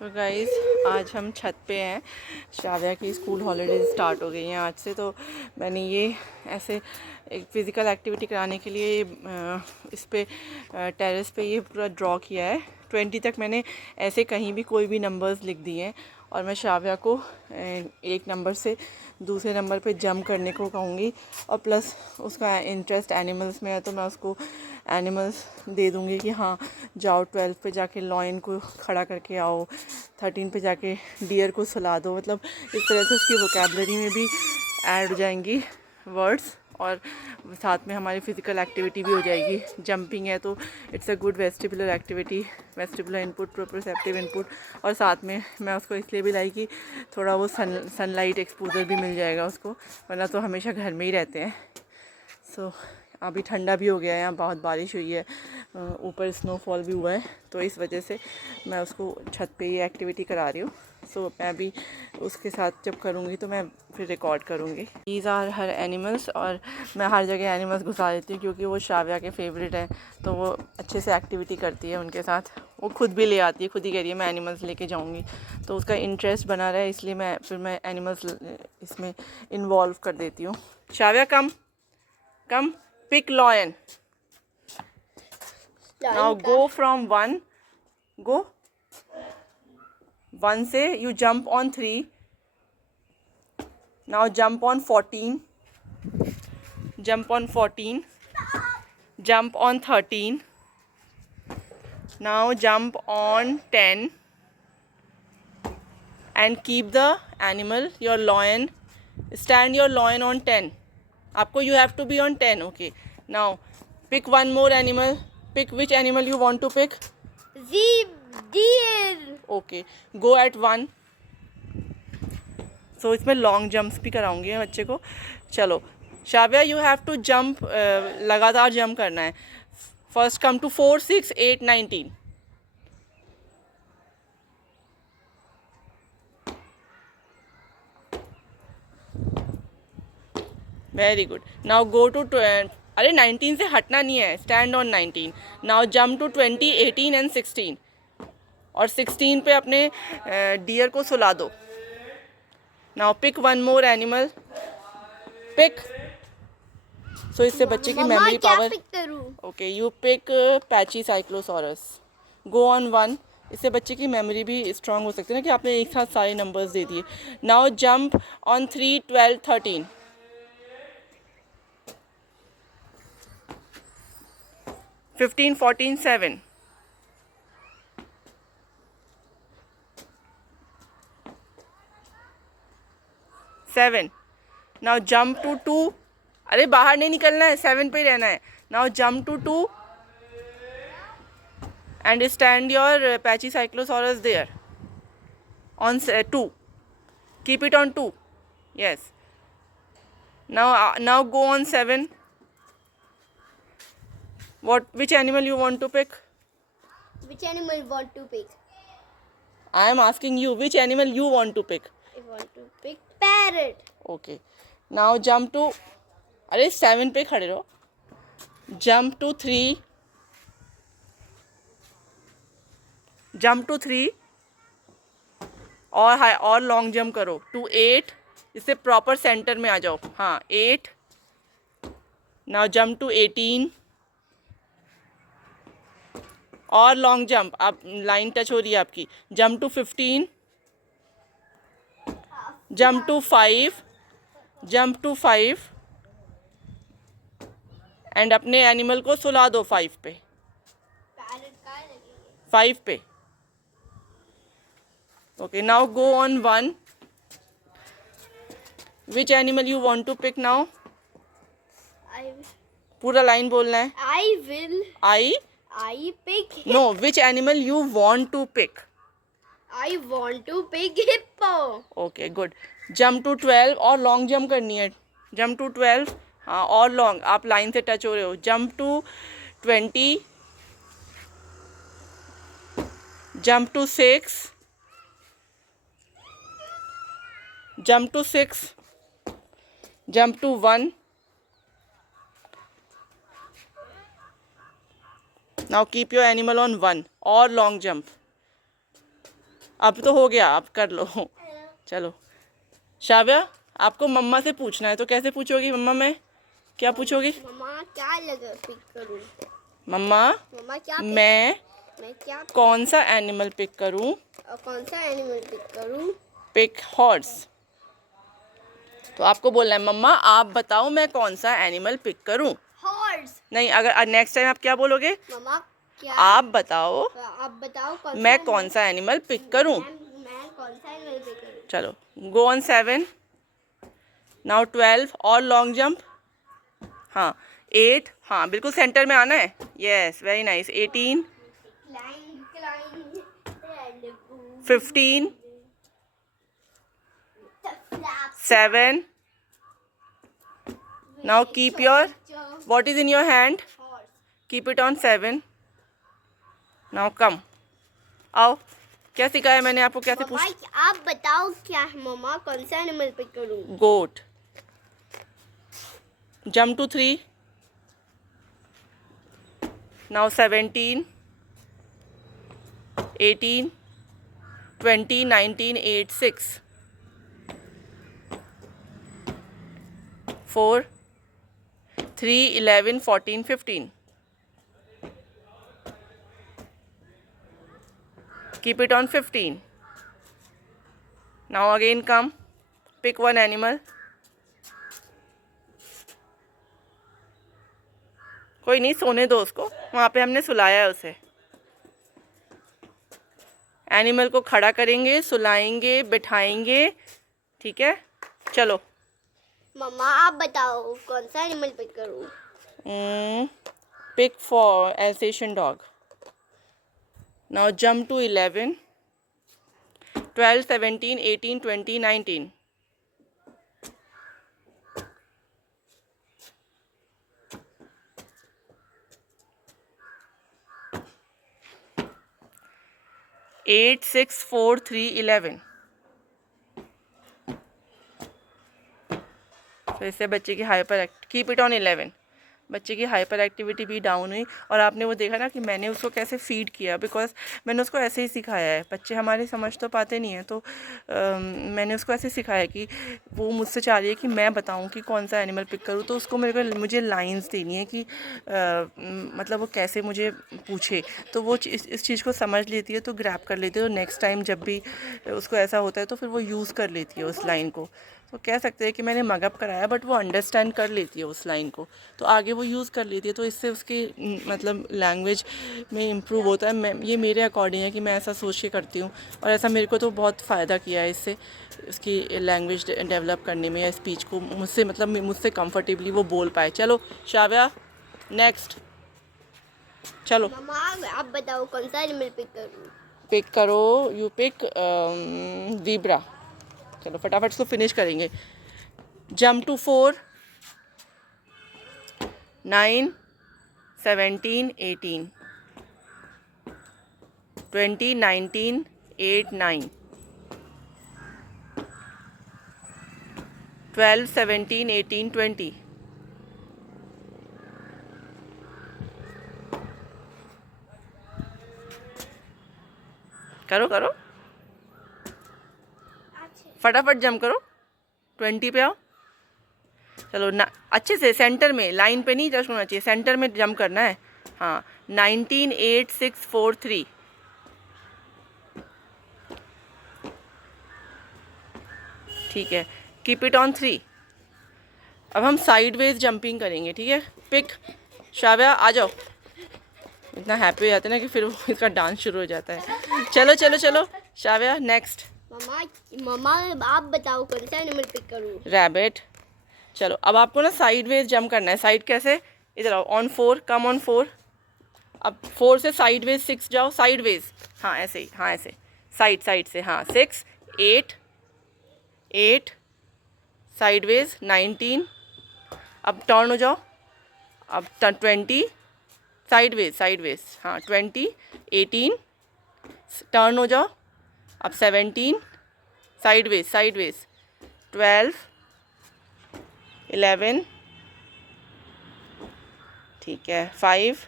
तो गाइस आज हम छत पे हैं। शाविया की स्कूल हॉलीडेज स्टार्ट हो गई हैं आज से। तो मैंने ये ऐसे एक फ़िज़िकल एक्टिविटी कराने के लिए इस पे टेरेस पे ये पूरा ड्रॉ किया है। 20 तक मैंने ऐसे कहीं भी कोई भी नंबर्स लिख दिए हैं और मैं शाविया को एक नंबर से दूसरे नंबर पे जंप करने को कहूँगी। और प्लस उसका इंटरेस्ट एनिमल्स में है तो मैं उसको एनिमल्स दे दूँगी कि हाँ जाओ 12 पे जाके लॉयन को खड़ा करके आओ, 13 पे जाके डियर को सुला दो। मतलब इस तरह से उसकी वोकेबलरी में भी ऐड हो जाएंगी वर्ड्स और साथ में हमारी फ़िज़िकल एक्टिविटी भी हो जाएगी। जंपिंग है तो it's a good vestibular activity, vestibular input, प्रोप्रोसेप्टिव input. और साथ में मैं उसको इसलिए भी लाई कि थोड़ा वो सनलाइट एक्सपोजर भी मिल जाएगा उसको, वरना तो हमेशा घर में ही रहते हैं। सो अभी ठंडा भी हो गया है, यहाँ बहुत बारिश हुई है, ऊपर स्नोफॉल भी हुआ है, तो इस वजह से मैं उसको छत पे ये एक्टिविटी करा रही हूँ। सो मैं भी उसके साथ जब करूँगी तो मैं फिर रिकॉर्ड करूँगी। दीज आर हर एनिमल्स और मैं हर जगह एनिमल्स घुसा देती हूँ क्योंकि वो शाविया के फेवरेट हैं, तो वो अच्छे से एक्टिविटी करती है उनके साथ। वो खुद भी ले आती है, खुद ही कह रही है मैं एनिमल्स लेके जाऊँगी, तो उसका इंटरेस्ट बना रहा है, इसलिए मैं एनिमल्स इसमें इन्वॉल्व कर देती हूँ। शाविया कम pick lion. Now go from 1, go 1 say you jump on 3. Now jump on 14, jump on 14, jump on 13. Now jump on 10 and keep the animal, your lion, stand your lion on 10. आपको you have to be on 10. Okay, now pick one more animal. Pick which animal you want to pick. Deer. Okay, go at 1. So इसमें long jumps भी कराऊंगी मैं बच्चे को। चलो Shavia you have to jump, लगातार jump करना है। First come to 4, 6, 8, 19. Very good. Now go to अरे 19 से हटना नहीं है, stand on 19. Now jump to 20, 18 and 16 और 16 पे अपने डियर को सुला दो। Now pick one more animal, pick. So इससे बच्चे की memory power. Okay you pick pachycephalosaurus, go on 1. इससे बच्चे की मेमोरी भी स्ट्रांग हो सकती है ना कि आपने एक साथ सारे नंबर्स दे दिए। Now jump on 3, 12, 13. 15, 14, 7. 7. Now jump to 2. अरे बाहर नहीं निकलना है, 7 पे ही रहना है। Now jump to 2 and stand your Pachycyclosaurus there on 2. Keep it on 2. Yes. Now go on 7. Which animal you want to pick? Which animal you want to pick? I am asking you which animal you want to pick. I want to pick parrot. Okay. Now jump to, अरे 7 पे खड़े रहो. Jump to 3. Jump to 3 और long jump करो to 8. इससे proper centre में आ जाओ. हाँ 8. नाउ जंप टू 18 और लॉन्ग जंप. आप लाइन टच हो रही है आपकी. Jump to 15, jump to 5, jump to 5 and अपने एनिमल को सुला दो 5 पे. 5 पे. Okay, now go on 1. Which animal you want to pick now? पूरा लाइन बोलना है. I pick. No, which animal you want to pick? I want to pick hippo. Okay, good. Jump to 12 और long jump करनी है. Jump to 12. हाँ और long, आप line से टच हो रहे हो. Jump to 20. Jump to 6. Jump to 6. Jump to 1. Now keep your animal on 1 or long jump. अब तो हो गया, अब कर लो। चलो शाव्या, आपको मम्मा से पूछना है, तो कैसे पूछोगी मम्मा में? क्या पूछोगी? मम्मा क्या लगा पिक करूं? मम्मा मम्मा क्या मैं क्या कौन सा एनिमल पिक करूं? कौन सा एनिमल पिक करूं? Pick horse. तो आपको बोलना है मम्मा आप बताओ मैं कौन सा एनिमल पिक करूं। हॉर्स। नहीं, अगर नेक्स्ट टाइम आप क्या बोलोगे? मम्मा क्या आप बताओ आप बताओ मैं कौन सा एनिमल पिक करूं। मैं कौन सा एनिमल पिक करूं? चलो गो ऑन 7, नाउ 12 और लॉन्ग जंप। हाँ 8, हाँ बिल्कुल सेंटर में आना है। Yes very nice. 18, Climb, and 15, the flap. 7. Now keep your, what is in your hand? Horse. Keep it on 7. Now come. आओ, क्या सिखाया मैंने आपको? कैसे मम्मा पूछ? आप बताओ क्या है मम्मा कौन सा एनिमल पिक करूं? Goat. Jump to 3. Now 17, 18, 20, 19, 8, 6, 4, 3, 11, 14, 15. Keep it on 15. Now again come. Pick one animal. कोई नहीं, सोने दो उसको, वहाँ पे हमने सुलाया है उसे। एनिमल को खड़ा करेंगे, सुलाएंगे, बिठाएंगे, ठीक है? चलो मम्मा आप बताओ कौन सा एनिमल पिक करूं? Pick for alsatian dog. Now jump to 11, 12, 17, 18, 20, 19. Eight, 6, 4, 3, 11. फिर से बच्चे की हाइपर कीप इट ऑन 11. बच्चे की हाइपर एक्टिविटी भी डाउन हुई। और आपने वो देखा ना कि मैंने उसको कैसे फीड किया, बिकॉज मैंने उसको ऐसे ही सिखाया है। बच्चे हमारे समझ तो पाते नहीं हैं, तो मैंने उसको ऐसे सिखाया कि वो मुझसे चाह रही है कि मैं बताऊं कि कौन सा एनिमल पिक करूं, तो उसको मुझे लाइंस देनी है कि मतलब वो कैसे मुझे पूछे। तो वो इस चीज़ को समझ लेती है, तो ग्रैब कर लेती है, तो नेक्स्ट टाइम जब भी उसको ऐसा होता है तो फिर वो यूज़ कर लेती है उस लाइन को। तो कह सकते हैं कि मैंने मगअप कराया, बट वो अंडरस्टैंड कर लेती है उस लाइन को, तो आगे वो यूज़ कर लेती है। तो इससे उसकी मतलब लैंग्वेज में इम्प्रूव होता है। ये मेरे अकॉर्डिंग है कि मैं ऐसा सोच के करती हूँ, और ऐसा मेरे को तो बहुत फ़ायदा किया है इससे, उसकी लैंग्वेज डेवलप करने में, या स्पीच को मुझसे कंफर्टेबली वो बोल पाए। चलो शाव्या नेक्स्ट। चलो मम्मा आप बताओ कौन सा एनिमल पिक करूं? पिक करो, यू पिक ज़ीब्रा। चलो फटाफट इसको फिनिश करेंगे। Jump to 4, 9, 17, 18, 20, 19, 8, 9, 12, 17, 18, 20. करो करो, फटाफट जंप करो, 20 पे आओ। चलो ना, अच्छे से सेंटर में, लाइन पे नहीं जस्ट होना चाहिए, सेंटर में जंप करना है। हाँ 19, 8, 6, 4, 3. ठीक है, कीप इट ऑन 3. अब हम साइडवेज जंपिंग करेंगे, ठीक है? पिक शाव्या आ जाओ। इतना हैप्पी हो जाता है ना कि फिर वो इसका डांस शुरू हो जाता है। चलो चलो चलो शाव्या नेक्स्ट। मम्मा मम्मा आप बताओ कौन सा एनिमल पिक करूं? रैबिट। चलो अब आपको ना साइडवेज जंप करना है। साइड कैसे? इधर आओ, ऑन 4, कम ऑन 4. अब 4 से साइडवेज 6 जाओ, साइडवेज, हाँ ऐसे ही, हाँ ऐसे, साइड साइड से, हाँ 6, 8, 8, साइडवेज 19. अब टर्न हो जाओ, अब 20, साइडवेज साइडवेज, हाँ 20, 18, टर्न हो जाओ, अब 17, साइडवेज साइडवेज, 12, 11, ठीक है, 5,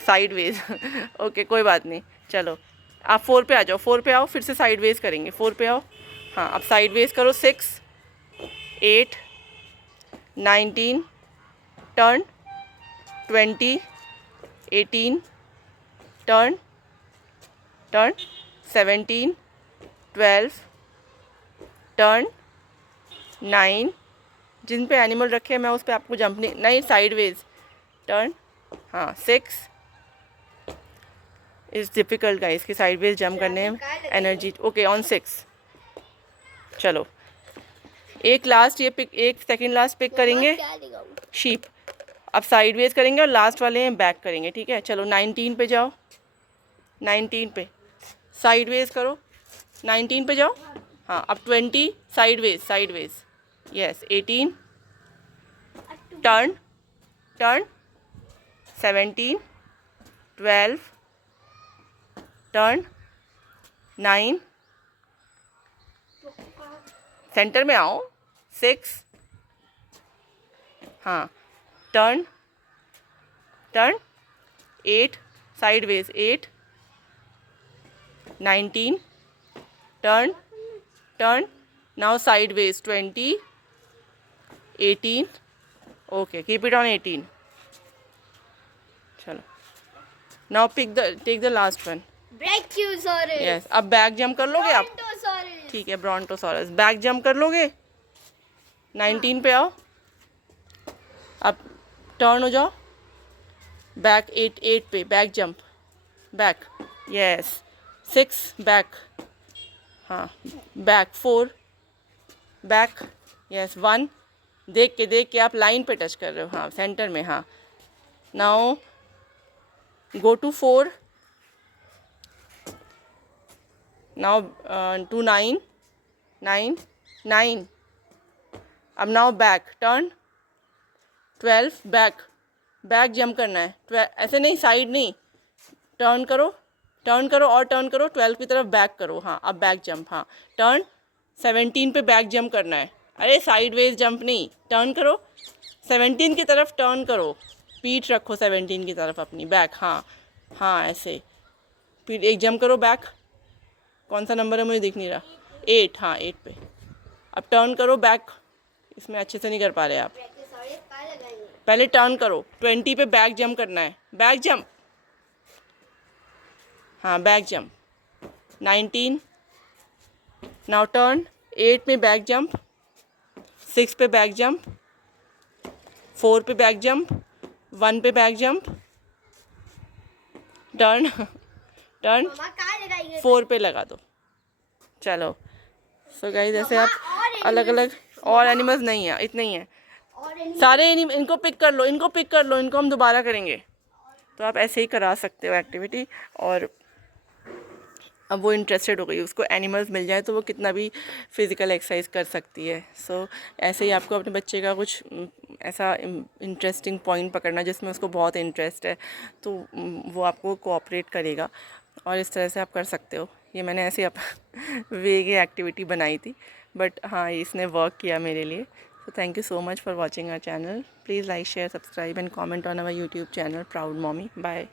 साइडवेज ओके कोई बात नहीं, चलो आप 4 पे आ जाओ, 4 पे आओ, फिर से साइड वेज करेंगे, 4 पे आओ। हाँ अब साइड वेज करो, 6 8 19 टर्न 20 18 टर्न टर्न 17 12 टर्न 9, जिन पे एनिमल रखे हैं मैं उस पे आपको जंप नहीं साइड वेज टर्न। हाँ 6 इज़ डिफ़िकल्ट गाइस कि साइड वेज जंप करने में एनर्जी। Okay on 6। चलो एक लास्ट ये पिक, एक सेकंड लास्ट पिक करेंगे क्या दिखाऊं? शीप। अब साइड वेज करेंगे और लास्ट वाले हैं बैक करेंगे, ठीक है। चलो 19 पे जाओ, 19 पे साइड वेज करो, 19 पे जाओ। हाँ अब 20 sideways yes 18 turn turn 17 12 turn 9 centre में आओ 6 हाँ turn turn 8 sideways 8 19 turn turn now sideways 20 18 okay keep it on 18। चलो now take the last one. Brachiosaurus. Yes अब बैक जंप कर लोगे आप, ब्रॉन्टोसॉरस। ठीक है ब्रॉन्टोसॉरस बैक जंप कर लोगे। 19 पे आओ, अब टर्न हो जाओ बैक 8 पे back jump back yes 6 back हाँ बैक 4 बैक यस 1 देख के आप लाइन पे टच कर रहे हो, हाँ सेंटर में। हाँ now go to 4 now to 9 9 9 अब now back turn 12 back jump करना है, ऐसे नहीं साइड नहीं, टर्न करो और टर्न करो 12 की तरफ बैक करो। हाँ अब बैक जंप हाँ टर्न 17 पे बैक जंप करना है, अरे साइड वेज जंप नहीं, टर्न करो 17 की तरफ टर्न करो, पीठ रखो 17 की तरफ अपनी बैक। हाँ ऐसे पीठ एक जंप करो बैक, कौन सा नंबर है मुझे दिख नहीं रहा, 8 हाँ 8 पे। अब टर्न करो बैक, इसमें अच्छे से नहीं कर पा रहे आप, पहले टर्न करो 20 पे बैक जंप करना है, बैक जंप हाँ बैक जंप 19 नाउ टर्न 8 पे बैक जंप 6 पे बैक जंप 4 पे बैक जंप 1 पे बैक जंप टर्न टर्न 4 पे लगा दो। चलो सो गाइस ऐसे आप अलग अलग और एनिमल्स नहीं है, इतने ही हैं सारे। इनको पिक कर लो, इनको हम दोबारा करेंगे, तो आप ऐसे ही करा सकते हो एक्टिविटी। और अब वो इंटरेस्टेड हो गई, उसको एनिमल्स मिल जाए तो वो कितना भी फिज़िकल एक्सरसाइज कर सकती है। सो ऐसे ही आपको अपने बच्चे का कुछ ऐसा इंटरेस्टिंग पॉइंट पकड़ना जिसमें उसको बहुत इंटरेस्ट है, तो वो आपको कोऑपरेट करेगा और इस तरह से आप कर सकते हो। ये मैंने ऐसे वेग एक्टिविटी बनाई थी, बट हाँ इसने वर्क किया मेरे लिए। So thank you so much for watching our channel. Please like, share, subscribe and comment on our YouTube channel Proud Mommy. Bye.